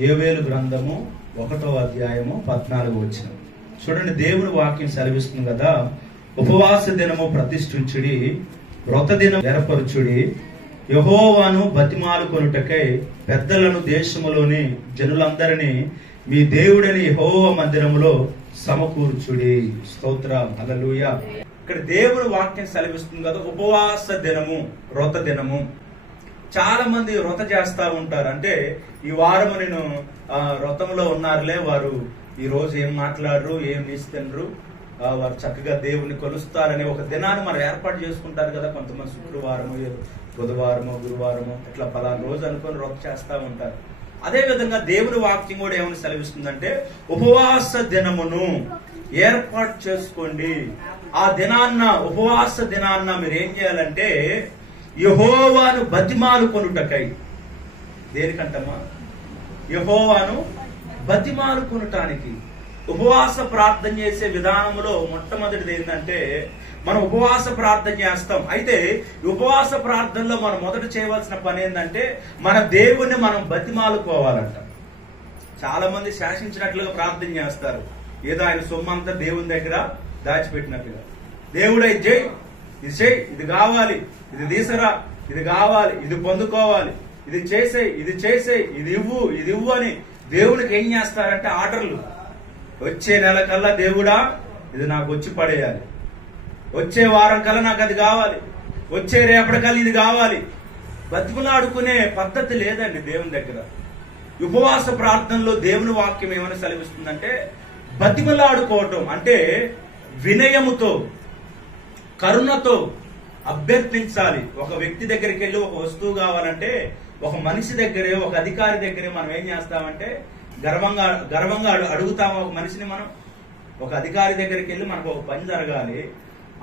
యోవేలు గ్రంథము 1వ అధ్యాయము 14వ వచనం. చూడండి, దేవుని వాక్యం సెలవిస్తుంది కదా, ఉపవాస దినము ప్రతిష్ఠించుడి, వ్రత దినం ఏర్పరచుడి, యెహోవాను బతిమాలుకొనుటకై పెద్దలను దేశములోని జనులందరినీ మీ దేవుడని యెహోవా మందిరములో సమకూర్చుడి. స్తోత్రం, హల్లెలూయా. ఇక్కడ దేవుని వాక్యం సెలవిస్తుంది కదా, ఉపవాస దినము, వ్రత దినము. చాలా మంది వ్రత చేస్తా ఉంటారు. అంటే ఈ వారము నేను వ్రతంలో ఉన్నారులే, వారు ఈ రోజు ఏం మాట్లాడరు, ఏం నిస్తున్నారు, వారు చక్కగా దేవుని కొలుస్తారనే ఒక దినాన్ని మనం ఏర్పాటు చేసుకుంటారు కదా. కొంతమంది శుక్రవారము, బుధవారము, గురువారము ఇట్లా పలానా రోజు అనుకొని వ్రత చేస్తా ఉంటారు. అదే విధంగా దేవుని వాక్యం కూడా ఏమని సెలవిస్తుందంటే, ఉపవాస దినమును ఏర్పాటు చేసుకోండి. ఆ దినాన్న, ఉపవాస దినాన్న మీరు ఏం చేయాలంటే యెహోవాను బతిమాలుకొనుటకై. దేనికంటమ్మా? యెహోవాను బతిమాలుకొనుటానికి. ఉపవాస ప్రార్థన చేసే విధానంలో మొట్టమొదటిది ఏంటంటే, మనం ఉపవాస ప్రార్థన చేస్తాం. అయితే ఉపవాస ప్రార్థనలో మనం మొదట చేయవలసిన పని ఏంటంటే, మన దేవుణ్ణి మనం బతిమాలుకోవాలంట. చాలా మంది శాసించినట్లుగా ప్రార్థన చేస్తారు. ఏదో ఆయన సొమ్మంతా దేవుని దగ్గర దాచిపెట్టినట్టుగా. దేవుడు ఇది చేయి, ఇది చేయి, ఇది కావాలి, ఇది తీసరా, ఇది కావాలి, ఇది పొందుకోవాలి, ఇది చేసే, ఇది చేసే, ఇది ఇవ్వు, ఇది ఇవ్వు అని దేవుడికి ఏం చేస్తారంటే ఆర్డర్లు. వచ్చే నెల కల్లా దేవుడా ఇది నాకు వచ్చి పడేయాలి, వచ్చే వారం కల్లా నాకు అది కావాలి, వచ్చే రేపటికల్లా ఇది కావాలి. బతిమలాడుకునే పద్ధతి లేదండి దేవుని దగ్గర. ఉపవాస ప్రార్థనలో దేవుని వాక్యం ఏమని సెలవిస్తుందంటే, బతిమలాడుకోవటం అంటే వినయముతో, కరుణతో అభ్యర్థించాలి. ఒక వ్యక్తి దగ్గరికి వెళ్ళి ఒక వస్తువు కావాలంటే, ఒక మనిషి దగ్గరే, ఒక అధికారి దగ్గరే మనం ఏం చేస్తామంటే గర్వంగా అడుగుతాము ఒక మనిషిని. మనం ఒక అధికారి దగ్గరికి వెళ్ళి మనకు ఒక పని జరగాలి.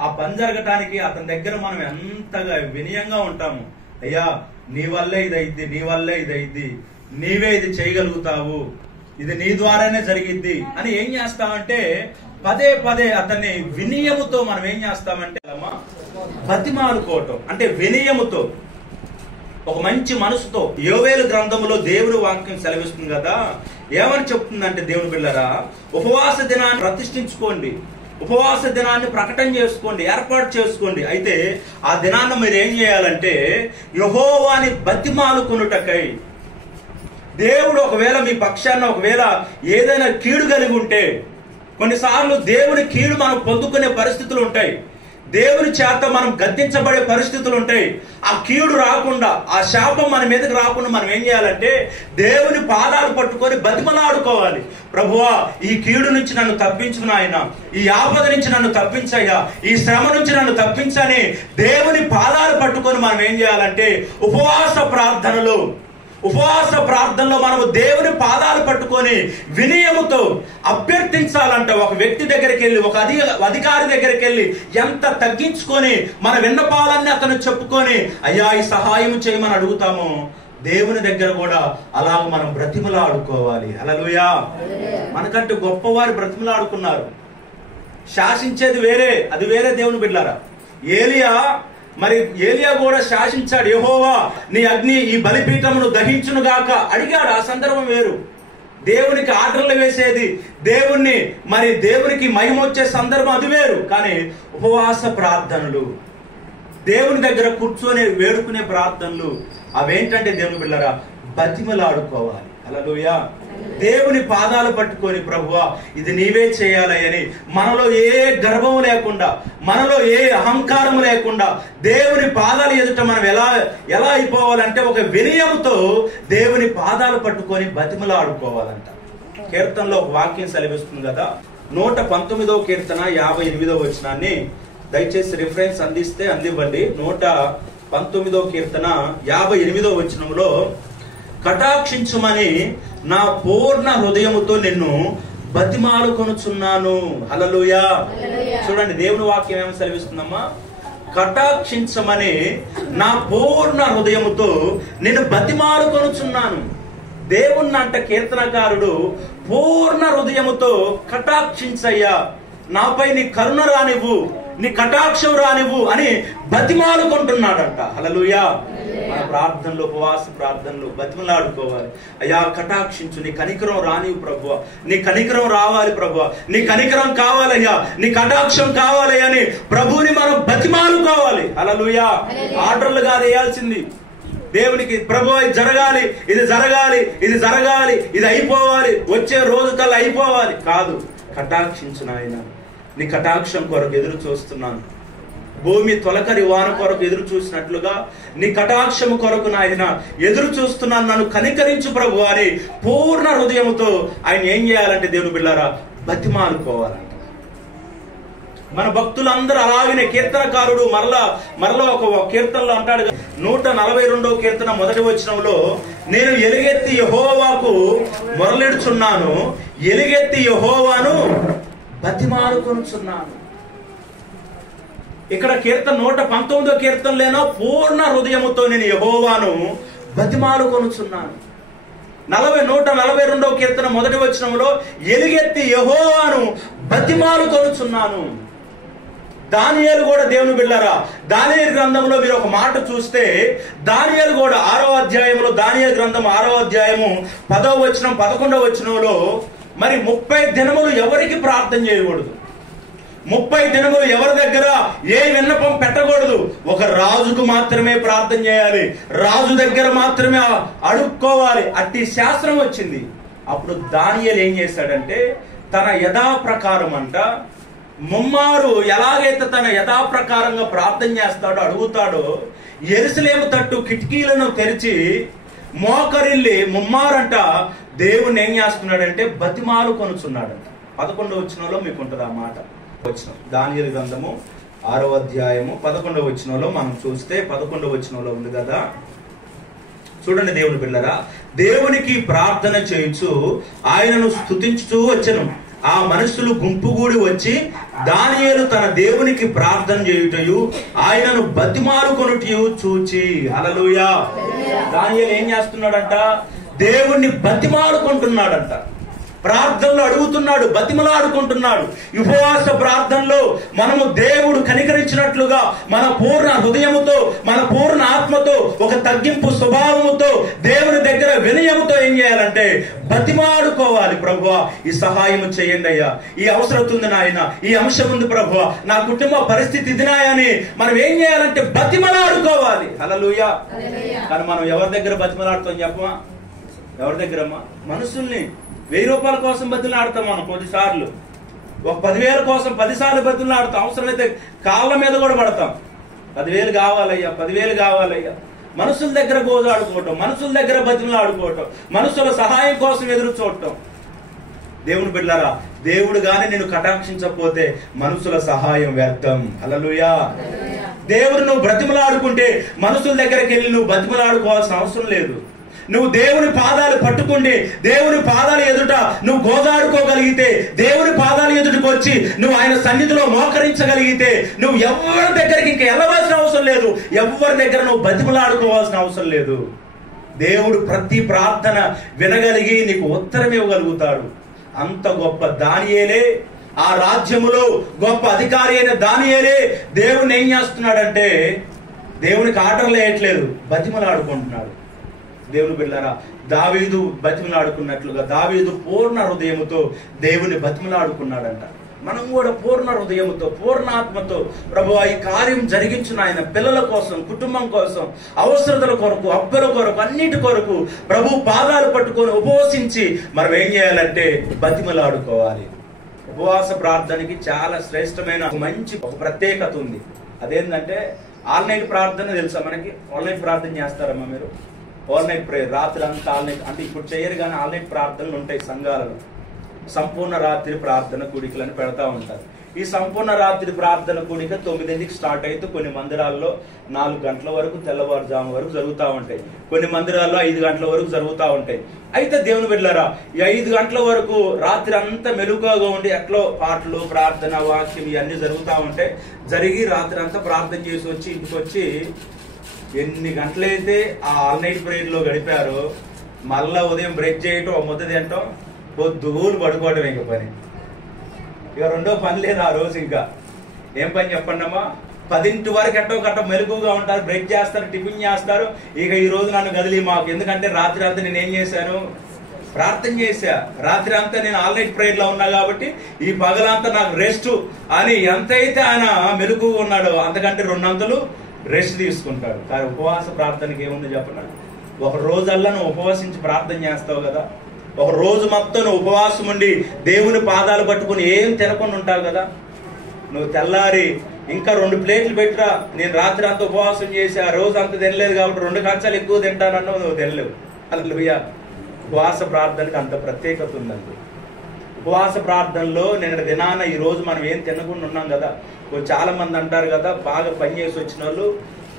ఆ పని జరగటానికి అతని దగ్గర మనం ఎంతగా వినయంగా ఉంటాము. అయ్యా నీ వల్లే ఇదైద్ది, నీ వల్లే ఇదైద్ది, నీవే ఇది చేయగలుగుతావు, ఇది నీ ద్వారానే జరిగిద్ది అని ఏం చేస్తామంటే పదే పదే అతన్ని వినయముతో మనం ఏం చేస్తామంటే బతిమాలుకోవటం. అంటే వినయముతో, ఒక మంచి మనసుతో. యోవేలు గ్రంథములో దేవుని వాక్యం సెలవిస్తుంది కదా, ఏమని చెప్తుందంటే, దేవుని బిడ్డలారా, ఉపవాస దినాన్ని ప్రతిష్ఠించుకోండి, ఉపవాస దినాన్ని ప్రకటన చేసుకోండి, ఏర్పాటు చేసుకోండి. అయితే ఆ దినాన్ని మీరు ఏం చేయాలంటే యెహోవాని బతిమాలుకొనుటకై. దేవుడు ఒకవేళ మీ పక్షాన ఒకవేళ ఏదైనా కీడు కలిగి ఉంటే, కొన్నిసార్లు దేవుని కీడు మనం పొందుకునే పరిస్థితులు ఉంటాయి, దేవుని చేత మనం గద్దించబడే పరిస్థితులు ఉంటాయి. ఆ కీడు రాకుండా, ఆ శాపం మన మీదకి రాకుండా మనం ఏం చేయాలంటే దేవుని పాదాలు పట్టుకొని బతిమలాడుకోవాలి. ప్రభువా ఈ కీడు నుంచి నన్ను తప్పించు నాయన, ఈ ఆపద నుంచి నన్ను తప్పించయ్యా, ఈ శ్రమ నుంచి నన్ను తప్పించని దేవుని పాదాలు పట్టుకొని మనం ఏం చేయాలంటే ఉపవాస ప్రార్థనలో మనము దేవుని పాదాలు పట్టుకొని వినయముతో అభ్యర్థించాలంట. ఒక వ్యక్తి దగ్గరికి వెళ్ళి, ఒక అధికారి దగ్గరికి వెళ్ళి ఎంత తగ్గించుకొని మన విన్నపాలన్నీ అతను చెప్పుకొని అయ్యా ఈ సహాయం చేయమని అడుగుతామో, దేవుని దగ్గర కూడా అలాగ మనం బ్రతిమలాడుకోవాలి. హల్లెలూయా. మనకంటే గొప్పవారు బ్రతిమలాడుకున్నారు. శాసించేది వేరే, అది వేరే. దేవుని బిడ్డలారా, ఏలియా కూడా శాసించాడు. యెహోవా నీ అగ్ని ఈ బలిపీఠమును దహించును గాక అడిగాడు. ఆ సందర్భం వేరు. దేవునికి ఆర్డర్లు వేసేది, దేవునికి మహిమ వచ్చే సందర్భం అది వేరు. కానీ ఉపవాస ప్రార్థనలు, దేవుని దగ్గర కూర్చొని వేడుకునే ప్రార్థనలు అవేంటంటే దేవుని బిడ్డలారా బతిమలాడుకోవాలి. హల్లెలూయా. దేవుని పాదాలు పట్టుకొని ప్రభువా ఇది నీవే చేయాలని, మనలో ఏ గర్వం లేకుండా, మనలో ఏ అహంకారం లేకుండా దేవుని పాదాలు ఎదుట మనం ఎలా అయిపోవాలంటే ఒక వినయముతో దేవుని పాదాలు పట్టుకొని బతిమలాడుకోవాలంట. కీర్తనలో ఒక వాక్యం సెలవిస్తుంది కదా, 119వ కీర్తన 58వ వచనాన్ని దయచేసి రిఫరెన్స్ అందివ్వండి. 119వ కీర్తన 58వ వచనంలో, కటాక్షించుమని నా పూర్ణ హృదయముతో నిన్ను బతిమాలుకొనుచున్నాను. హల్లెలూయా. చూడండి దేవుని వాక్యం ఏమని సెలవిస్తుందమ్మా, కటాక్షించమని నా పూర్ణ హృదయముతో నిన్ను బతిమాలుకొనుచున్నాను. దేవుణ్ణి అంట కీర్తనకారుడు పూర్ణ హృదయముతో కటాక్షించయ్యా, నాపై నీ కరుణ రానివ్వు, నీ కటాక్షం రానివ్వు అని బతిమాలుకుంటున్నాడంట. హల్లెలూయా. మన ప్రార్థనలు, ఉపవాస ప్రార్థనలు బతిమలాడుకోవాలి. అయ్యా కటాక్షించు, నీ కనికరం రానివు ప్రభువా, నీ కనికరం రావాలి ప్రభువా, నీ కనికరం కావాలయ్యా, నీ కటాక్షం కావాలయ్యా అని ప్రభువుని మనం బతిమాలుకోవాలి. హల్లెలూయా. ఆర్డర్లుగా వేయాల్సింది దేవునికి, ప్రభు ఇది జరగాలి, ఇది జరగాలి, ఇది జరగాలి, ఇది అయిపోవాలి, వచ్చే రోజు కల్లా అయిపోవాలి కాదు. కటాక్షించు నాయన, నీ కటాక్షం కొరకు ఎదురు చూస్తున్నాను. భూమి తొలకరి వాన కొరకు ఎదురు చూసినట్లుగా నీ కటాక్షము కొరకు నాయన ఎదురు చూస్తున్నాను, నన్ను కనికరించు ప్రభు అని పూర్ణ హృదయంతో ఆయన ఏం చేయాలంటే దేవుని బిడ్డలారా బతిమాలుకోవాలంట. మన భక్తులందరూ అలాగనే కీర్తనకారుడు మరలా ఒక కీర్తనలో అంటాడు, 142వ కీర్తన మొదటి వచనంలో, నేను ఎలుగెత్తి యెహోవాకు మొరలెడుచున్నాను, ఎలుగెత్తి యెహోవాను బతిమాలుకొనుచున్నాను. ఇక్కడ కీర్తన 119వ కీర్తనలేనో పూర్ణ హృదయముతో నేను యెహోవాను బతిమాలుకొనుచున్నాను. 142వ కీర్తన మొదటి వచనంలో ఎలుగెత్తి యెహోవాను బతిమాలుకొనుచున్నాను. దానియేలు కూడా దేవుని బిడ్డలారా, దానియేలు గ్రంథంలో మీరు ఒక మాట చూస్తే, దానియేలు కూడా 6వ అధ్యాయంలో, దానియేలు గ్రంథం 6వ అధ్యాయము 10వ వచనం 11వ వచనంలో, మరి 30 దినములు ఎవరికి ప్రార్థన చేయకూడదు, 30 దినములు ఎవరి దగ్గర ఏ విన్నపం పెట్టకూడదు, ఒక రాజుకు మాత్రమే ప్రార్థన చేయాలి, రాజు దగ్గర మాత్రమే అడుక్కోవాలి. అట్టి శాస్త్రం వచ్చింది. అప్పుడు దానియేలు ఏం చేశాడంటే, తన యథాప్రకారం అంట ముమ్మారు ఎలాగైతే తన యథాప్రకారంగా ప్రార్థన చేస్తాడో, అడుగుతాడో, యెరూషలేము తట్టు కిటికీలను తెరిచి మోకరిల్లి ముమ్మారంట దేవుని ఏం చేస్తున్నాడంటే బతిమాలు కొనుచున్నాడంట. 11వ వచనంలో మీకు ఉంటుంది ఆ మాట. వచనం దానియేలు గ్రంథము 6వ అధ్యాయము 11వ వచనంలో మనం చూస్తే, 11వ వచనంలో ఉంది కదా, చూడండి దేవుని బిడ్డలారా, దేవునికి ప్రార్థన చేయుచు ఆయనను స్తుతించుచూ వచ్చెను. ఆ మనుషులు గుంపుగూడి వచ్చి దానియేలు తన దేవునికి ప్రార్థన చేయుటయు ఆయనను బతిమాలుకొనుటయు చూచి. హల్లెలూయా. దానియేలు ఏం చేస్తున్నాడంట? దేవుణ్ణి బతిమాలుకుంటున్నాడంట. ప్రార్థనలో అడుగుతున్నాడు, బతిమలాడుకుంటున్నాడు. ఉపవాస ప్రార్థనలో మనము దేవుడు కనికరించినట్లుగా మన పూర్ణ హృదయముతో, మన పూర్ణ ఆత్మతో, ఒక తగ్గింపు స్వభావముతో దేవుని దగ్గర వినయముతో ఏం చేయాలంటే బతిమాడుకోవాలి. ప్రభువా ఈ సహాయం చేయండి అయ్యా, ఈ అవసరం ఉంది నాయన, ఈ అంశం ఉంది ప్రభువా, నా కుటుంబ పరిస్థితి ఇది నాయని మనం ఏం చేయాలంటే బతిమలాడుకోవాలి. హల్లెలూయా. కానీ మనం ఎవరి దగ్గర బతిమలాడుతాం చెప్పమా? ఎవరి దగ్గరమ్మా? మనుషుల్ని 1000 రూపాయల కోసం బతిమలాడతాం మనం కొద్దిసార్లు, ఒక 10,000 కోసం 10 సార్లు బతిమలాడతాం. అవసరమైతే కాళ్ళ మీద కూడా పడతాం. 10,000 కావాలయ్యా, 10,000 కావాలయ్యా. మనుషుల దగ్గర గోజాడుకోవటం, మనుషుల దగ్గర బతిమలాడుకోవటం, మనుషుల సహాయం కోసం ఎదురు చూడటం. దేవుని బిడ్డలారా, దేవుడు గాని నేను కటాక్షించకపోతే మనుషుల సహాయం వ్యర్థం. హల్లెలూయా. దేవుడు నువ్వు బ్రతిమలాడుకుంటే మనుషుల దగ్గరికి వెళ్ళి నువ్వు బతిమలాడుకోవాల్సిన అవసరం లేదు. నువ్వు దేవుని పాదాలు పట్టుకుంటే, దేవుని పాదాలు ఎదుట నువ్వు గోదాడుకోగలిగితే, దేవుని పాదాలు ఎదుటకు వచ్చి నువ్వు ఆయన సన్నిధిలో మోకరించగలిగితే, నువ్వు ఎవరి దగ్గరికి ఇంకా వెళ్ళవలసిన అవసరం లేదు, ఎవరి దగ్గర నువ్వు బతిమలాడుకోవాల్సిన అవసరం లేదు. దేవుడు ప్రతి ప్రార్థన వినగలిగి నీకు ఉత్తరం ఇవ్వగలుగుతాడు. అంత గొప్ప దానియేలే, ఆ రాజ్యములో గొప్ప అధికారి అయిన దానియేలే దేవుని ఏం చేస్తున్నాడంటే దేవునికి ఆర్డర్లు వేయట్లేదు, బతిమలాడుకుంటున్నాడు. దేవుని బిడ్డలారా, దావీదు బతిమలాడుకున్నట్లుగా దావీదు పూర్ణ హృదయముతో దేవుని బతిమలాడుకున్నాడంట. మనం కూడా పూర్ణ హృదయముతో, పూర్ణ ఆత్మతో ప్రభువా ఈ కార్యం జరిగించిన ఆయన పిల్లల కోసం, కుటుంబం కోసం, అవసరతల కొరకు, అప్పుల కొరకు, అన్నిటి కొరకు ప్రభు పాదాలు పట్టుకొని ఉపవసించి మనం ఏం చేయాలంటే బతిమలాడుకోవాలి. ఉపవాస ప్రార్థనకి చాలా శ్రేష్టమైన మంచి ఒక ప్రత్యేకత ఉంది. అదేంటంటే ఆన్లైన్ ప్రార్థన తెలుసా మనకి? ఆన్లైన్ ప్రార్థన చేస్తారమ్మా మీరు? ఆన్లైన్ ప్రేయర్, రాత్రి అంతా ఆన్లైన్, అంటే ఇప్పుడు చేయరు కానీ ఆన్లైన్ ప్రార్థనలు ఉంటాయి సంఘాలలో. సంపూర్ణ రాత్రి ప్రార్థన కూడికలను పెడతా ఉంటారు. ఈ సంపూర్ణ రాత్రి ప్రార్థన కూడిక 9ంటికి స్టార్ట్ అయితే కొన్ని మందిరాల్లో 4 గంటల వరకు, తెల్లవారుజాము వరకు జరుగుతూ ఉంటాయి. కొన్ని మందిరాల్లో 5 గంటల వరకు జరుగుతూ ఉంటాయి. అయితే దేవుని బిడ్డలారా, ఈ 5 గంటల వరకు రాత్రి అంతా మెలుగుగా ఉండి ఎట్లో పాటలు, ప్రార్థన, వాక్యం ఇవన్నీ జరుగుతూ ఉంటాయి. జరిగి రాత్రి అంతా ప్రార్థన చేసి వచ్చి ఇంటికి వచ్చి ఎన్ని గంటలైతే ఆ ఆన్లైన్ ప్రేయర్ లో గడిపారో మళ్ళా ఉదయం బ్రేక్ చేయటం, ముద్ద తినటం, పొద్దుగూలు పడుకోవటం ఇంక పని. ఇక రెండో పని లేదు ఆ రోజు. ఇంకా ఏం పని చెప్పండి అమ్మా? 10 వరకు ఎట్టో మెలుగుగా ఉంటారు, బ్రేక్ చేస్తారు, టిఫిన్ చేస్తారు. ఇక ఈ రోజు నన్ను కదిలి మాకు, ఎందుకంటే రాత్రి అంతా నేను ఏం చేశాను, ప్రార్థన చేశా. రాత్రి అంతా నేను ఆల్రెడీ ప్రేయర్ లో ఉన్నా కాబట్టి ఈ పగలంతా నాకు రెస్ట్ అని ఎంతైతే ఆయన మెలుగు ఉన్నాడో అంతకంటే 2 అంతలు రెస్ట్ తీసుకుంటాడు. కానీ ఉపవాస ప్రార్థనకి ఏముంది చెప్పండి? ఒక రోజల్లా నువ్వు ఉపవాసించి ప్రార్థన చేస్తావు కదా, ఒక రోజు మొత్తం నువ్వు ఉపవాసం ఉండి దేవుని పాదాలు పట్టుకుని ఏం తినకుండా ఉంటావు కదా. నువ్వు తెల్లారి ఇంకా 2 ప్లేట్లు పెట్టిరా, నేను రాత్రి అంతా ఉపవాసం చేసి ఆ రోజు అంత తినలేదు కాబట్టి 2 కంచాలు ఎక్కువ తింటానన్నావు, నువ్వు తినలేవు. హల్లెలూయా. ఉపవాస ప్రార్థనకి అంత ప్రత్యేకత ఉందండి. ఉపవాస ప్రార్థనలో నిన్న దినాన ఈ రోజు మనం ఏం తినకుండా ఉన్నాం కదా. చాలా మంది అంటారు కదా, బాగా పని చేసి వచ్చిన వాళ్ళు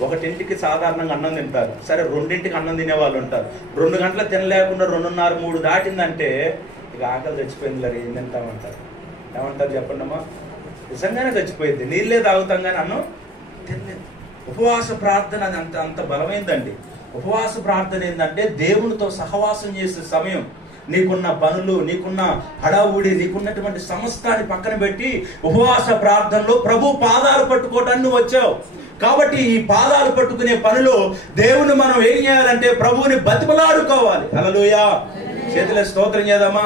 1ంటికి సాధారణంగా అన్నం తింటారు. సరే 2ంటికి అన్నం తినే వాళ్ళు ఉంటారు. 2 గంటలు తినలేకుండా 2:30, 3 దాటిందంటే ఇక ఆకలి చచ్చిపోయింది, లేదు ఏం తింటామంటారు. ఏమంటారు చెప్పండి అమ్మా? నిజంగానే చచ్చిపోయింది. నీళ్ళే తాగుతాం కానీ అన్నం తినలేదు. ఉపవాస ప్రార్థన అది అంత బలమైందండి. ఉపవాస ప్రార్థన ఏంటంటే దేవునితో సహవాసం చేసే సమయం. నీకున్న పనులు, నీకున్న హడావుడి, నీకున్నటువంటి సమస్తాన్ని పక్కన పెట్టి ఉపవాస ప్రార్థనలో ప్రభు పాదాలు పట్టుకోవటాన్ని నువ్వు వచ్చావు కాబట్టి ఈ పాదాలు పట్టుకునే పనిలో దేవుని మనం ఏం చేయాలంటే ప్రభువుని బతిమలాడుకోవాలి. హల్లెలూయా. చేతుల స్తోత్రం చేద్దామా?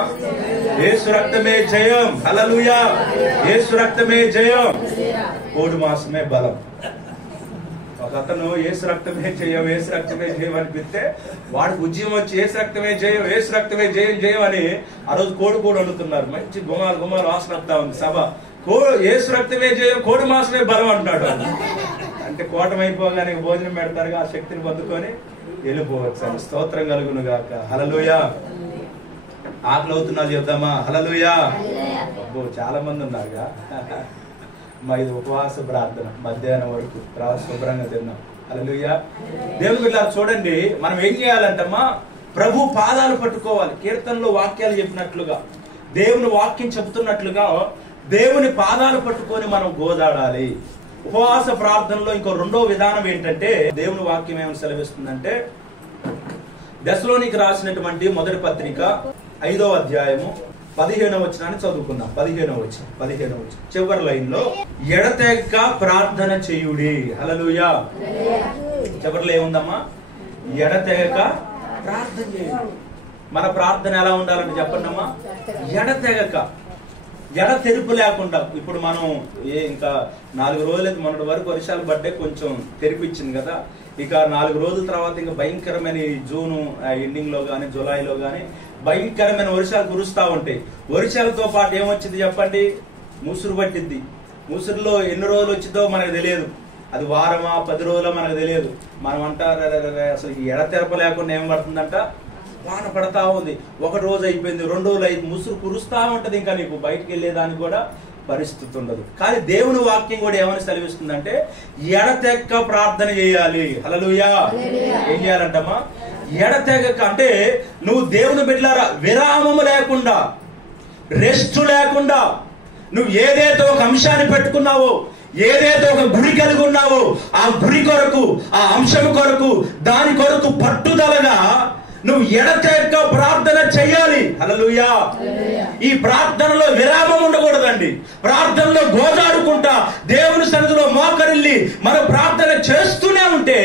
యేసు రక్తమే జయం. హల్లెలూయా. యేసు రక్తమే జయం. 3 మాసమే బలం. ఒక అతను యేసు రక్తమే జయం, యేసు రక్తమే జయం అని పిలిస్తే వాడికి ఉద్యమం వచ్చి యేసు రక్తమే జయం, యేసు రక్తమే జయం జయం అని ఆ రోజు కోడి వండుతున్నారు. మంచి గుమాలు వాసన వస్తా ఉంది సభ. యేసు రక్తమే జయం, 3 మాసమే బలం అంటాడు. అంటే కోటమైపోగానే భోజనం పెడతారుగా, ఆ శక్తిని పొందుకొని వెళ్ళిపోవచ్చు అని. స్తోత్రం కలుగును గాక. హల్లెలూయా. ఆకలి అవుతున్నా చెప్దామా? హల్లెలూయా. అబ్బో చాలా మంది ఉన్నారుగా. మా ఇది ఉపవాస ప్రార్థన, మధ్యాహ్నం వరకు శుభ్రంగా తిన్నాం. హల్లెలూయా. దేవుని బిడ్డలారా చూడండి, మనం ఏం చేయాలంటమ్మా? ప్రభు పాదాలు పట్టుకోవాలి. కీర్తనలో వాక్యాలు చెప్పినట్లుగా, దేవుని వాక్యం చెబుతున్నట్లుగా దేవుని పాదాలు పట్టుకొని మనం గోదాడాలి. ఉపవాస ప్రార్థనలో ఇంకో 2వ విధానం ఏంటంటే, దేవుని వాక్యం ఏమని సెలవిస్తుందంటే, దెసలోనికి రాసినటువంటి మొదటి పత్రిక 5వ అధ్యాయము 15వ వచనాన్ని చదువుకుందాం. 15వ వచనం చివరి లైన్ లో, ఎడతెగక ప్రార్థన చేయుడి. హల్లెలూయా. చివరిలో ఏముందమ్మా? ఎడతెగక ప్రార్థన చేయుడి. మన ప్రార్థన ఎలా ఉండాలంటే చెప్పండి అమ్మా? ఎడతెగక, ఎడతెరుపు లేకుండా. ఇప్పుడు మనం ఇంకా 4 రోజులైతే, మొన్నటి వరకు వర్షాలు పడ్డే కొంచెం తెరిపిచ్చింది కదా. ఇక 4 రోజుల తర్వాత ఇంకా భయంకరమైన జూన్ ఎండింగ్ లో గానీ, జూలైలో గానీ భయంకరమైన వర్షాలు కురుస్తా ఉంటాయి. వర్షాలతో పాటు ఏమొచ్చింది చెప్పండి? ముసురు పట్టింది. ముసురులో ఎన్ని రోజులు వచ్చిందో మనకు తెలియదు. అది వారమా 10 రోజులా మనకు తెలియదు. మనం అంటారు అసలు ఎడతెరప లేకుండా ఏం పడుతుందంట? వాన పడతా ఉంది. 1 రోజు అయిపోయింది, 2 రోజులు అయింది, ముసురు కురుస్తా ఉంటది. ఇంకా నీకు బయటికి వెళ్ళేదానికి కూడా పరిస్థితి ఉండదు. కానీ దేవుని వాక్యం కూడా ఏమని సెలవిస్తుందంటే, ఎడతెగక ప్రార్థన చేయాలి. హల్లెలూయా. ఏం చేయాలంటమ్మా? ఎడతెగక అంటే నువ్వు దేవుని బిడ్డలారా విరామము లేకుండా, రెస్ట్ లేకుండా, నువ్వు ఏదైతే ఒక అంశాన్ని పెట్టుకున్నావో, ఏదైతే ఒక గురి కలిగి ఉన్నావో, ఆ గురి కొరకు, ఆ అంశం కొరకు, దాని కొరకు పట్టుదలగా నువ్వు ఎడతెగక ప్రార్థన చెయ్యాలి. హల్లెలూయా. ఈ ప్రార్థనలో విరామం ఉండకూడదండి. ప్రార్థనలో గోజాడుకుంటా దేవుని సన్నిధిలో మోకరిల్లి మనం ప్రార్థన చేస్తూనే ఉంటే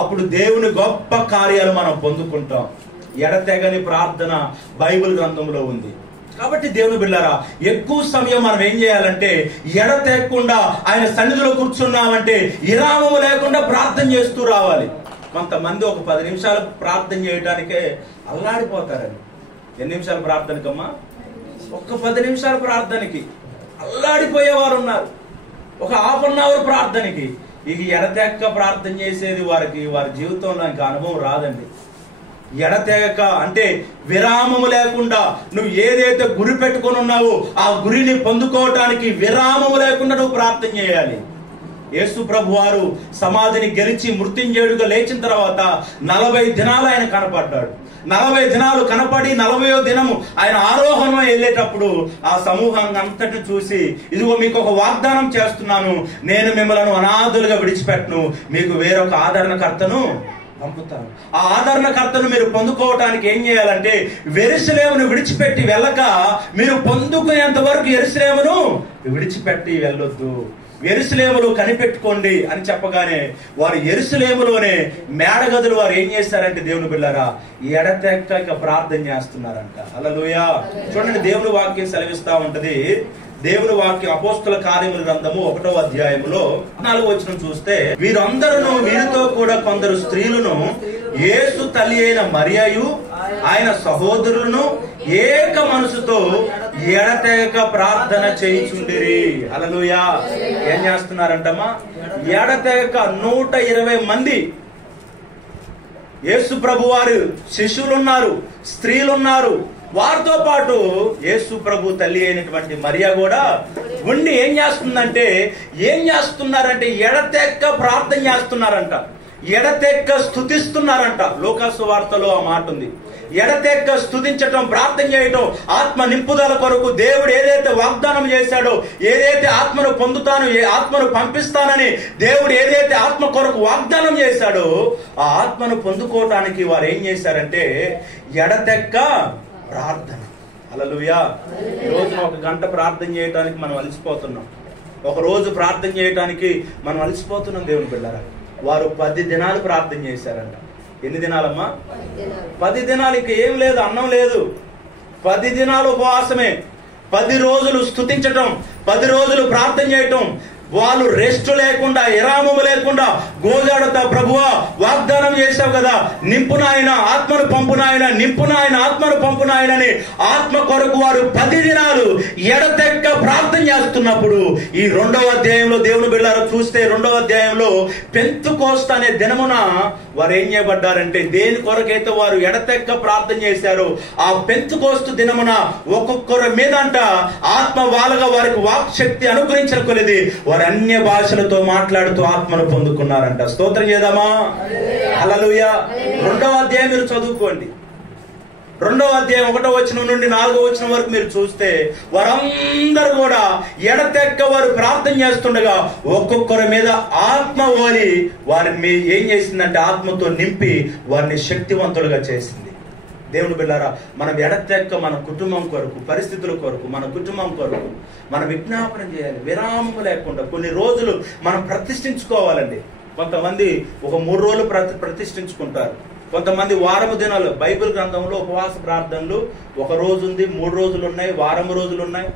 అప్పుడు దేవుని గొప్ప కార్యాలు మనం పొందుకుంటాం. ఎడతెగని ప్రార్థన బైబిల్ గ్రంథంలో ఉంది. కాబట్టి దేవుని బిడ్డలారా ఎక్కువ సమయం మనం ఏం చేయాలంటే, ఎడతెగకుండా ఆయన సన్నిధిలో కూర్చున్నామంటే విరామము లేకుండా ప్రార్థన చేస్తూ రావాలి. కొంతమంది ఒక 10 నిమిషాలు ప్రార్థన చేయడానికే అల్లాడిపోతారండి. ఎన్ని నిమిషాల ప్రార్థనకమ్మా? ఒక్క 10 నిమిషాల ప్రార్థనకి అల్లాడిపోయేవారు ఉన్నారు. ఒక ½ అవర్ ప్రార్థనకి. ఇక ఎడతెగక ప్రార్థన చేసేది వారి జీవితంలో ఇంకా అనుభవం రాదండి. ఎడతెగక అంటే విరామము లేకుండా, నువ్వు ఏదైతే గురి పెట్టుకొని ఉన్నావో ఆ గురిని పొందుకోవటానికి విరామము లేకుండా నువ్వు ప్రార్థన చేయాలి. యేసు ప్రభు వారు సమాధిని గెలిచి మృత్యుంజయుడిగా లేచిన తర్వాత 40 దినాలు ఆయన కనపడ్డాడు. 40 దినాలు కనపడి 40వ దినము ఆయన ఆరోహణం వెళ్ళేటప్పుడు ఆ సమూహాన్ని అంతటి చూసి, ఇదిగో మీకు ఒక వాగ్దానం చేస్తున్నాను, నేను మిమ్మల్ని అనాథులుగా విడిచిపెట్టను, మీకు వేరొక ఆదరణకర్తను పంపుతాను. ఆ ఆదరణకర్తను మీరు పొందుకోవటానికి ఏం చేయాలంటే, యెరూషలేమును విడిచిపెట్టి వెళ్ళక మీరు పొందుకునేంత వరకు యెరూషలేమును విడిచిపెట్టి వెళ్ళొద్దు. యెరూషలేములో కనిపెట్టుకోండి అని చెప్పగానే వారు యెరూషలేములోనే మేడగదులు వారు ఏం చేశారంటే దేవుని బిడ్డలారా ఎడతెగక ప్రార్థన చేస్తున్నారంట. హల్లెలూయా. చూడండి, దేవుని వాక్యం సెలవిస్తా ఉంటది. దేవుని వాక్యం అపోస్తల కార్యముల గ్రంథము 1వ అధ్యాయములో 14వ వచనం చూస్తే, వీరందరూ వీరితో కూడా కొందరు స్త్రీలను యేసు తల్లి అయిన మరియయు ఆయన సహోదరులను ఏక మనసుతో ఎడతెగక ప్రార్థన చేయుచుండిరి. హల్లెలూయా. ఏం చేస్తున్నారంటమ్మా? ఎడతెగక 120 మంది యేసు ప్రభు వారు శిష్యులున్నారు, స్త్రీలున్నారు, వారితో పాటు యేసు ప్రభు తల్లి అయినటువంటి మరియా కూడా ఉండి ఏం చేస్తున్నారంటే ఎడతెక్క ప్రార్థన చేస్తున్నారంట, ఎడతెక్క స్తుతిస్తున్నారంట. లోకాసు వార్తలో ఆ మాట ఉంది. ఎడతెక్క స్తుతించటం, ప్రార్థన చేయటం, ఆత్మ నింపుదల కొరకు దేవుడు ఏదైతే వాగ్దానం చేశాడో, ఏదైతే ఆత్మను పొందుతాను, ఆత్మను పంపిస్తానని దేవుడు ఏదైతే ఆత్మ కొరకు వాగ్దానం చేశాడో ఆ ఆత్మను పొందుకోవటానికి వారు ఏం చేశారంటే ఎడతెక్క ప్రార్థన. హల్లెలూయా. ఈ రోజు 1 గంట ప్రార్థన చేయడానికి మనం అలసిపోతున్నాం, ఒక రోజు ప్రార్థన చేయడానికి మనం అలసిపోతున్నాం. దేవుని బిడ్డలారా, వారు 10 దినాలు ప్రార్థన చేశారంట. ఎన్ని దినాలమ్మా? 10 దినాలు. ఇక ఏం లేదు, అన్నం లేదు. 10 దినాలు ఉపవాసమే, 10 రోజులు స్తుతించటం, 10 రోజులు ప్రార్థన చేయటం. వాళ్ళు రెస్ట్ లేకుండా, విరామము లేకుండా గోజాడుతా, ప్రభువా వాగ్దానం చేశావు కదా, నింపు నాయన ఆత్మను పంపు నాయన, నింపు నాయన ఆత్మను పంపు నాయనని ఆత్మ కొరకు వారు 10 దినాలు ఎడతెక్క ప్రార్థన చేస్తున్నప్పుడు ఈ 2వ అధ్యాయంలో దేవుని బిడ్డలారా చూస్తే 2వ అధ్యాయంలో పెంతెకోస్తు అనే దినమున వారు ఏం చేయబడ్డారంటే, దేని కొరకైతే వారు ఎడతెక్క ప్రార్థన చేశారో ఆ పెంతెకోస్తు దినమున ఒక్కొక్కరి మీదంట ఆత్మ వాళ్ళగా వారికి వాక్ శక్తి అనుగ్రహించిన కొలది వారు అన్య భాషలతో మాట్లాడుతూ ఆత్మను పొందుకున్నారంట. స్తోత్రం చేద్దామా? హల్లెలూయా. 2వ అధ్యాయం మీరు చదువుకోండి. 2వ అధ్యాయం 1వ వచనం నుండి 4వ వచనం వరకు మీరు చూస్తే వారందరూ కూడా ఎడతెక్క వారు ప్రార్థన చేస్తుండగా ఒక్కొక్కరి మీద ఆత్మ ఓరి వారిని ఏం చేసిందంటే ఆత్మతో నింపి వారిని శక్తివంతులుగా చేసింది. దేవుని బిడ్డలారా, మనం ఎడతెక్క మన కుటుంబం కొరకు, పరిస్థితుల కొరకు, మన కుటుంబం కొరకు మనం విజ్ఞాపన చేయాలి, విరామం లేకుండా. కొన్ని రోజులు మనం ప్రతిష్ఠించుకోవాలండి. కొంతమంది ఒక 3 రోజులు ప్రతిష్ఠించుకుంటారు, కొంతమంది వారము దినాలు. బైబిల్ గ్రంథంలో ఉపవాస ప్రార్థనలు 1 రోజు ఉంది, 3 రోజులు ఉన్నాయి, వారం రోజులు ఉన్నాయి,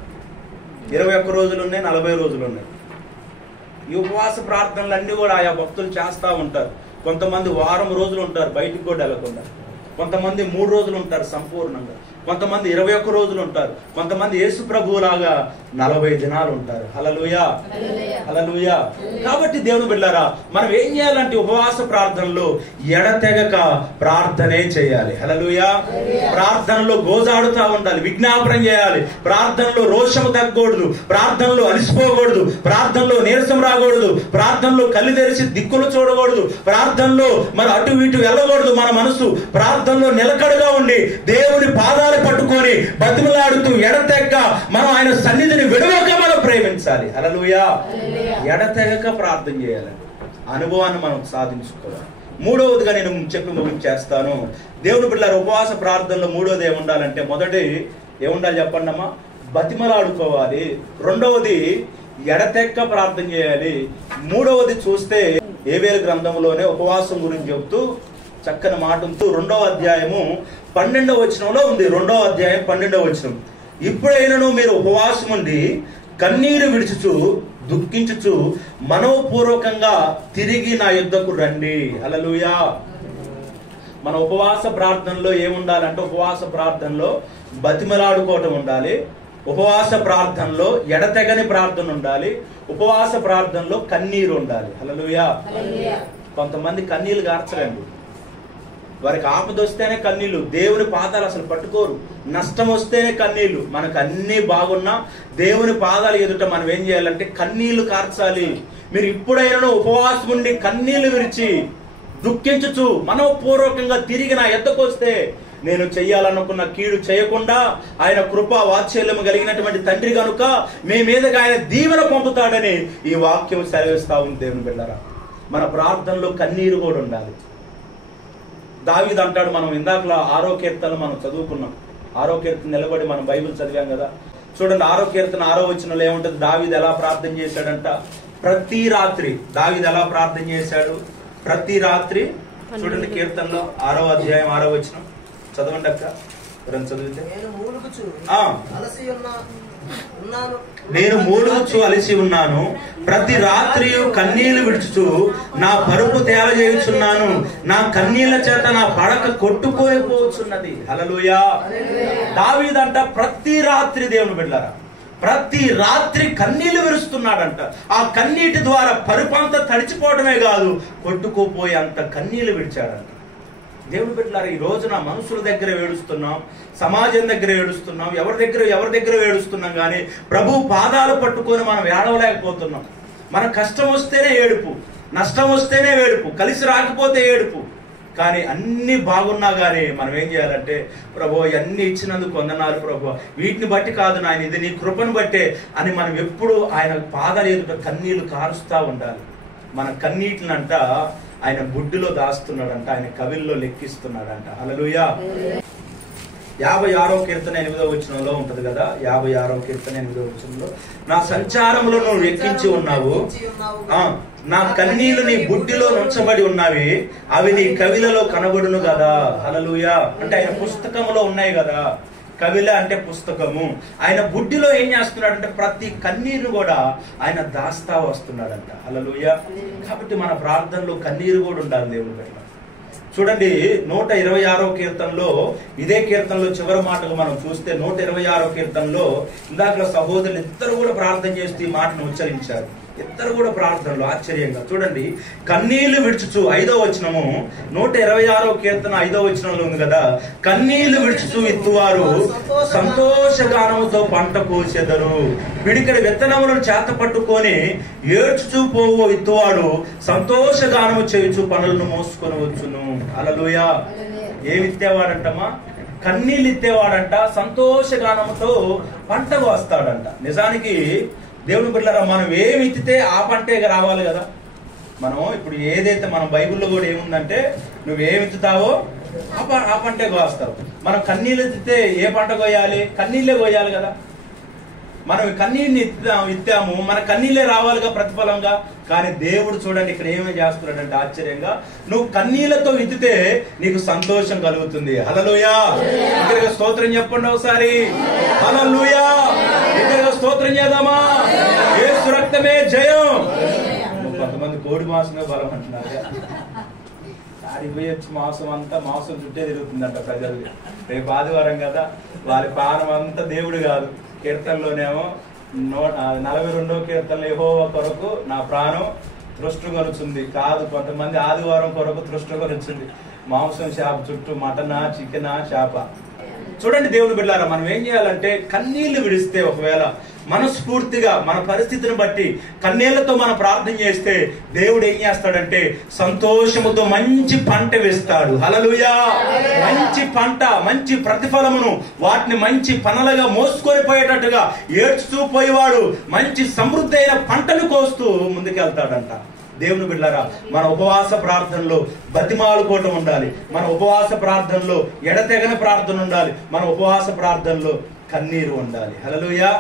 21 రోజులు ఉన్నాయి, 40 రోజులు ఉన్నాయి. ఈ ఉపవాస ప్రార్థనలు అన్ని కూడా ఆయా భక్తులు చేస్తూ ఉంటారు. కొంతమంది వారం రోజులు ఉంటారు బయటికి కూడా వెళ్లకుండా, కొంతమంది 3 రోజులు ఉంటారు సంపూర్ణంగా, కొంతమంది 21 రోజులు ఉంటారు, కొంతమంది యేసు ప్రభువులాగా 40 దినాలు ఉంటారు. హల్లెలూయా. హల్లెలూయా. కాబట్టి దేవుని బిడ్డలారా, మనం ఏం చేయాలంటే ఉపవాస ప్రార్థనలో ఎడతెగక ప్రార్థనే చేయాలి. హల్లెలూయా. ప్రార్థనలో గోజాడుతూ ఉండాలి, విజ్ఞాపన చేయాలి. ప్రార్థనలో రోషము తగ్గకూడదు, ప్రార్థనలో అలిసిపోకూడదు, ప్రార్థనలో నీరసం రాకూడదు, ప్రార్థనలో కళ్ళు తెరిచి దిక్కులు చూడకూడదు, ప్రార్థనలో మరి అటు ఇటు వెళ్ళకూడదు. మన మనసు ప్రార్థనలో నిలకడగా ఉండి దేవుని పాదాలు పట్టుకొని బతిమలాడుతూ ఎడతెగక మనం ఆయన సన్నిధిని విడవక మనం ప్రేమించాలి. హల్లెలూయా. ఎడతెగక ప్రార్థన చేయాలి, అనుభవాన్ని మనం సాధించుకోవాలి. 3వదిగా నేను చెప్పి ముగించేస్తాను. దేవుని బిడ్డలారా, ఉపవాస ప్రార్థనలో 3వది ఏముండాలంటే, మొదటి ఏముండాలి చెప్పండి అమ్మా? బతిమలాడుకోవాలి. 2వది ఎడతెక్క ప్రార్థన చేయాలి. 3వది చూస్తే ఏబేలు గ్రంథంలోనే ఉపవాసం గురించి చెబుతూ చక్కని మాట ఉంటూ 2వ అధ్యాయము 12వ వచనంలో ఉంది. 2వ అధ్యాయం 12వ వచనం, ఇప్పుడైనను మీరు ఉపవాసం ఉండి కన్నీరు విడుచుచు దుఃఖించుచు మనోపూర్వకంగా తిరిగి నా యుద్ధకు రండి. హల్లెలూయా. మన ఉపవాస ప్రార్థనలో ఏముండాలంటే, ఉపవాస ప్రార్థనలో బతిమలాడుకోవటం ఉండాలి, ఉపవాస ప్రార్థనలో ఎడతెగని ప్రార్థన ఉండాలి, ఉపవాస ప్రార్థనలో కన్నీరు ఉండాలి. హల్లెలూయా. కొంతమంది కన్నీళ్లు గార్చరండి, వారికి ఆపద వస్తేనే కన్నీళ్లు, దేవుని పాదాలు అసలు పట్టుకోరు. నష్టం వస్తేనే కన్నీళ్లు. మనకు అన్ని బాగున్నా దేవుని పాదాలు ఎదుట మనం ఏం చేయాలంటే కన్నీళ్లు కార్చాలి. మీరు ఇప్పుడైనా ఉపవాసం ఉండి కన్నీళ్లు విరిచి దుఃఖించుచు మనోపూర్వకంగా తిరిగి నా ఎద్దకు వస్తే నేను చెయ్యాలనుకున్న కీడు చేయకుండా ఆయన కృపా వాత్సల్యము కలిగినటువంటి తండ్రి కనుక మీ మీదగా ఆయన దీవెన పంపుతాడని ఈ వాక్యం సెలవిస్తా ఉంది. దేవుని బిడ్డలారా, మన ప్రార్థనలో కన్నీరు కూడా ఉండాలి. దావీదు అంటాడు, మనం ఇందాకలా 6వ కీర్తనలు మనం చదువుకున్నాం, 6వ కీర్తన నిలబడి మనం బైబిల్ చదివాం కదా. చూడండి 6వ కీర్తన 6వ వచనంలో ఏముంటది, దావీదు ఎలా ప్రార్థన చేశాడంట, ప్రతి రాత్రి దావీదు ఎలా ప్రార్థన చేశాడు? ప్రతి రాత్రి చూడండి, కీర్తనలో 6వ అధ్యాయం 6వ వచనం చదవండి అక్క. చదివితే నేను మూలుగుచు అలసి ఉన్నాను, ప్రతి రాత్రి కన్నీళ్లు విడుచుచు నా పరుపు తేలజేయుచున్నాను, నా కన్నీళ్ల చేత నా పడక కొట్టుకోపోతున్నది. హల్లెలూయా. దావీదంట ప్రతి రాత్రి, దేవుని బిడ్డలారా, ప్రతి రాత్రి కన్నీళ్లు విరుస్తున్నాడంట. ఆ కన్నీటి ద్వారా పరుపు అంతా తడిచిపోవడమే కాదు, కొట్టుకోపోయి అంత కన్నీళ్లు విడిచాడంట. దేవుని బిడ్డలారా, ఈ రోజున మనుషుల దగ్గర ఏడుస్తున్నాం, సమాజం దగ్గర ఏడుస్తున్నాం, ఎవరి దగ్గర ఏడుస్తున్నాం, కానీ ప్రభు పాదాలు పట్టుకొని మనం ఏడవలేకపోతున్నాం. మన కష్టం వస్తేనే ఏడుపు, నష్టం వస్తేనే ఏడుపు, కలిసి రాకపోతే ఏడుపు. కానీ అన్ని బాగున్నా కానీ మనం ఏం చేయాలంటే, ప్రభు అన్ని ఇచ్చినందుకు వందనాలు ప్రభు, వీటిని బట్టి కాదు నాయన, ఇది నీ కృపను బట్టే అని మనం ఎప్పుడు ఆయన పాదాలు ఎదుట కన్నీళ్లు కారుస్తూ ఉండాలి. మన కన్నీటినంట ఆయన బుడ్డిలో దాస్తున్నాడంట, ఆయన కవిల్లో లెక్కిస్తున్నాడంట. హల్లెలూయా. 56వ కీర్తన 8వ వచనంలో ఉంటది కదా, 56వ కీర్తన 8వ వచనంలో, నా సంచారంలో నువ్వు ఎక్కించి ఉన్నావు, నా కన్నీళ్లు నీ బుడ్డిలో నుంచబడి ఉన్నవి, అవి నీ కవిలలో కనబడును కదా. హల్లెలూయా. అంటే ఆయన పుస్తకంలో ఉన్నాయి కదా, కవిల అంటే పుస్తకము. ఆయన బుడ్డిలో ఏం చేస్తున్నాడంటే ప్రతి కన్నీరు కూడా ఆయన దాస్తా వస్తున్నాడంట. హల్లెలూయా. కాబట్టి మన ప్రార్థనలో కన్నీరు కూడా ఉండాలి దేవుని పట్ల. చూడండి 126వ కీర్తనలో, ఇదే కీర్తనలో చివరి మాటలు మనం చూస్తే 126వ కీర్తనలో ఇందాక సహోదరులు ఇద్దరు కూడా ప్రార్థన చేస్తూ ఈ మాటను ఉచ్చరించారు. ఇద్దరు కూడా ప్రార్థనలు ఆశ్చర్యంగా చూడండి, కన్నీళ్లు విడుచుచు 5వ వచనము, 126వ కీర్తన 5వ వచనంలో ఉంది కదా, కన్నీళ్లు విడుచుచు విత్తువారు సంతోషగానముతో పంట కోసెదరు, పిడికెడు విత్తనములను చేత పట్టుకొని ఏడ్చుచూ పోవు విత్తువాడు సంతోషగానము చేయుచు పనులను మోసుకొని వచ్చును. హల్లెలూయా. ఏమి ఇత్తేవాడంటమా? కన్నీళ్ళు ఇత్తేవాడంట, సంతోషగానముతో పంట కోస్తాడంట. నిజానికి దేవుని బిడ్డలారా, మనం ఏమి ఇత్తితే ఆ పంటే రావాలి కదా. మనం ఇప్పుడు ఏదైతే మన బైబిల్లో కూడా ఏముందంటే, నువ్వేమి ఇత్తుతావో ఆ పంటే కోస్తావు. మనం కన్నీళ్ళు ఎత్తితే ఏ పంట కోయాలి? కన్నీళ్ళే కోయాలి కదా. మనం కన్నీళ్ళని ఇత్తాము, మన కన్నీళ్ళే రావాలిగా ప్రతిఫలంగా. కానీ దేవుడు చూడండి ఇక్కడ ఏమీ చేస్తున్నాడంటే ఆశ్చర్యంగా, నువ్వు కన్నీళ్లతో విత్తితే నీకు సంతోషం కలుగుతుంది. హల్లెలూయా. ఇక్కడ స్తోత్రం చెప్పండి ఒకసారి. హల్లెలూయా. ఇక్కడ స్తోత్రం చేద్దామా? యేసు రక్తమే జయం. కొంతమంది కోడి మాసమే బలం అంటున్నారు. ఆడిపోయొచ్చు మాంసం అంతా మాంసం చుట్టే తిరుగుతుందంట ప్రజలు. రేపు ఆదివారం కదా, వారి ప్రాణం అంతా దేవుడు కాదు. కీర్తనలోనేమో 42వ కీర్తనలో, యెహోవా కొరకు నా ప్రాణం తృష్టుగొనుచుంది కాదు, కొంతమంది ఆదివారం కొరకు తృష్టుగొనుచుంది. మాంసం చేప చుట్టూ మటనా, చికెనా, చేప. చూడండి దేవుని బిడ్డలారా, మనం ఏం చేయాలంటే కన్నీళ్లు విడిస్తే, ఒకవేళ మనస్ఫూర్తిగా మన పరిస్థితిని బట్టి కన్నీళ్లతో మనం ప్రార్థన చేస్తే దేవుడు ఏం చేస్తాడంటే సంతోషముతో మంచి పంట వేస్తాడు. హల్లెలూయా. మంచి పంట, మంచి ప్రతిఫలమును, వాటిని మంచి పనులుగా మోసుకొని పోయేటట్టుగా ఏడ్చుతూ పోయేవాడు మంచి సమృద్ధి అయిన పంటను కోస్తూ ముందుకెళ్తాడంట. దేవుని బిడ్డలారా, మన ఉపవాస ప్రార్థనలో బతిమాలుకోవటం ఉండాలి. మన ఉపవాస ప్రార్థనలో ఎడతెగని ప్రార్థన ఉండాలి. మన ఉపవాస ప్రార్థనలో కన్నీరు ఉండాలి. హల్లెలూయా.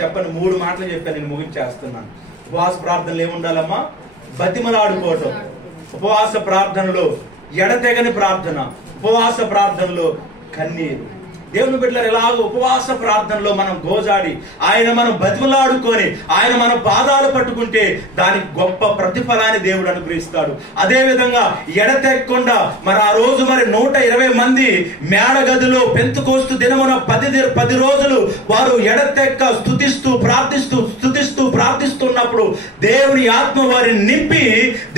చెప్పండి, 3 మాటలు చెప్పాను, నేను ముగించేస్తున్నాను. ఉపవాస ప్రార్థనలో ఏముండాలమ్మా? బతిమలాడుకోవటం. ఉపవాస ప్రార్థనలో ఎడతెగని ప్రార్థన, ఉపవాస ప్రార్థనలో కన్నీరు. దేవుని బిడ్డలారా, ఎలాగో ఉపవాస ప్రార్థనలో మనం గోజాడి ఆయన మనం బతిమలాడుకొని ఆయన మన పాదాలు పట్టుకుంటే దానికి గొప్ప ప్రతిఫలాన్ని దేవుడు అనుగ్రహిస్తాడు. అదే విధంగా ఎడతెక్కకుండా మరి ఆ రోజు 120 మంది మేడ గదిలో పెంతుకోస్తు దినమున 10 రోజులు వారు ఎడతెక్క స్తుతిస్తూ ప్రార్థిస్తున్నప్పుడు దేవుని ఆత్మ వారిని నింపి,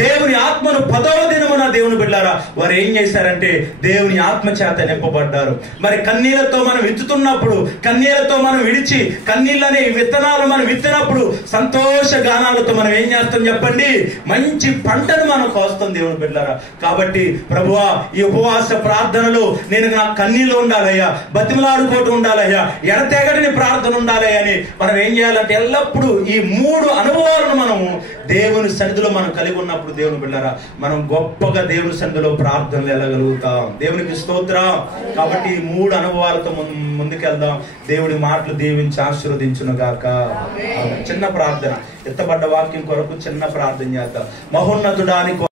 దేవుని ఆత్మను 10వ దినమున దేవుని బిడ్డలారా వారు ఏం చేశారంటే దేవుని ఆత్మ చేత నింపబడ్డారు. మరి కన్నీళ్లతో మనం విత్తుతున్నప్పుడు, కన్నీళ్లతో మనం విడిచి, కన్నీళ్ళనే విత్తనాలు మనం విత్తినప్పుడు సంతోష గానాలతో మనం ఏం చేస్తాం చెప్పండి? మంచి పంటను మనం కోస్తాం దేవుని బిడ్డలారా. కాబట్టి ప్రభువా, ఈ ఉపవాస ప్రార్థనలో నేను నా కన్నీళ్ళు ఉండాలయ్యా, బతిమలాడుకోవటం ఉండాలయ్యా, ఎడతెగని ప్రార్థన ఉండాలయ్యా అని మనం ఏం చేయాలంటే ఎల్లప్పుడూ ఈ 3 అనుభవాలను మనము దేవుని సన్నిధిలో మనం కలిగి ఉన్నప్పుడు దేవుని బిడ్డలారా మనం గొప్పగా దేవుని సన్నిధిలో ప్రార్థనలు వెళ్ళగలుగుతాం. దేవునికి స్తోత్రం. కాబట్టి ఈ 3 అనుభవాలతో ముందుకెళ్దాం. దేవుడి మాటలు దీవించి ఆశీర్వదించును గాక. చిన్న ప్రార్థన. ఎత్తబడ్డ వాక్యం కొరకు చిన్న ప్రార్థన చేద్దాం. మహోన్నతుడానికి